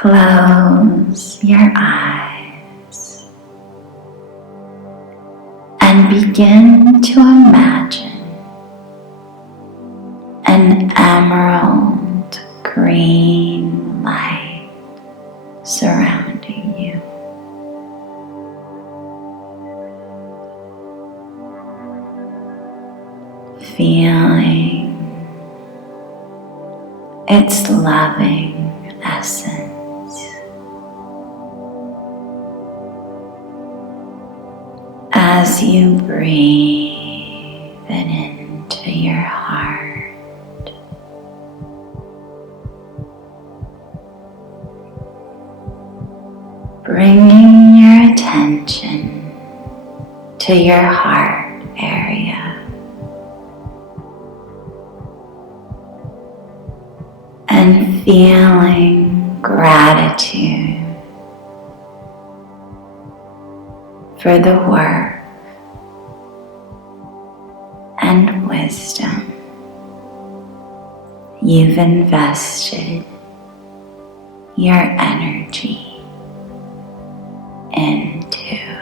close your eyes and begin to imagine an emerald green light surrounding you. Feeling its loving essence as you breathe it into your heart. Bringing your attention to your heart area. And feeling gratitude for the work and wisdom you've invested your energy into.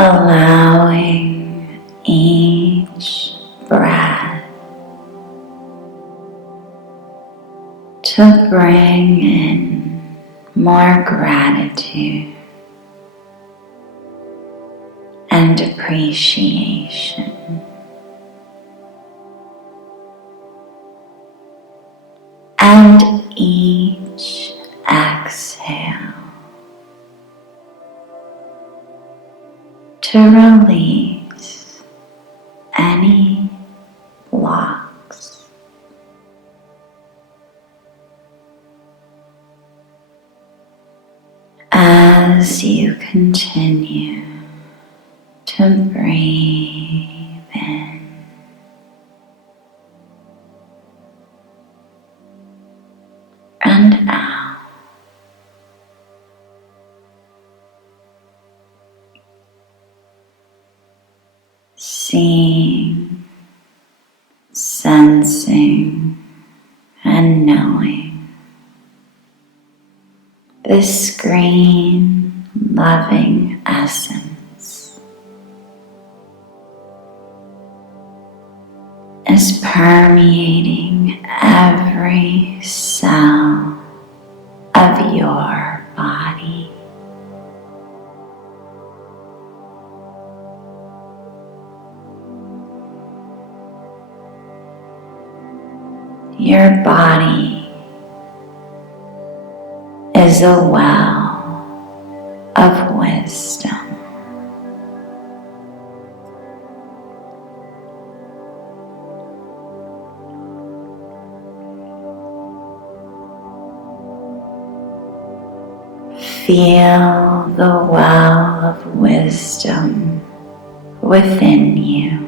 Allowing each breath to bring in more gratitude and appreciation, and each exhale to release any blocks. As you continue to breathe in and out, seeing, sensing, and knowing this green, loving essence is permeating every cell of your body. Your body is a well of wisdom. Feel the well of wisdom within you.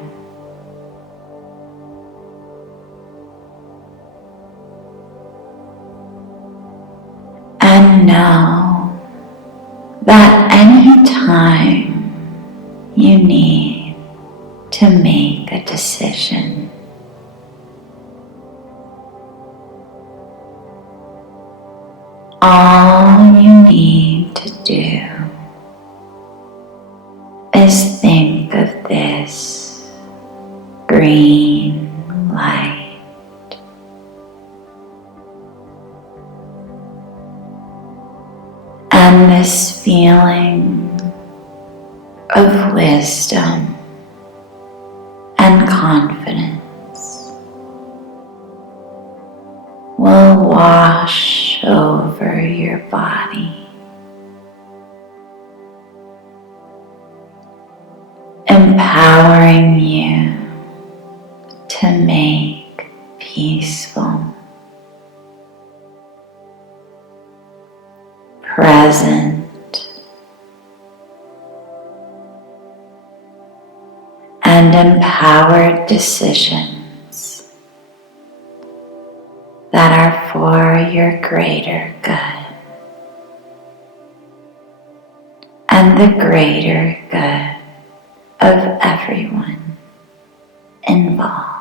And know that any time you need to make a decision, all you need to do is think of this green light. And this feeling of wisdom and confidence will wash over your body, empowering you to make peaceful, present, and empowered decisions that are for your greater good. and the greater good of everyone involved.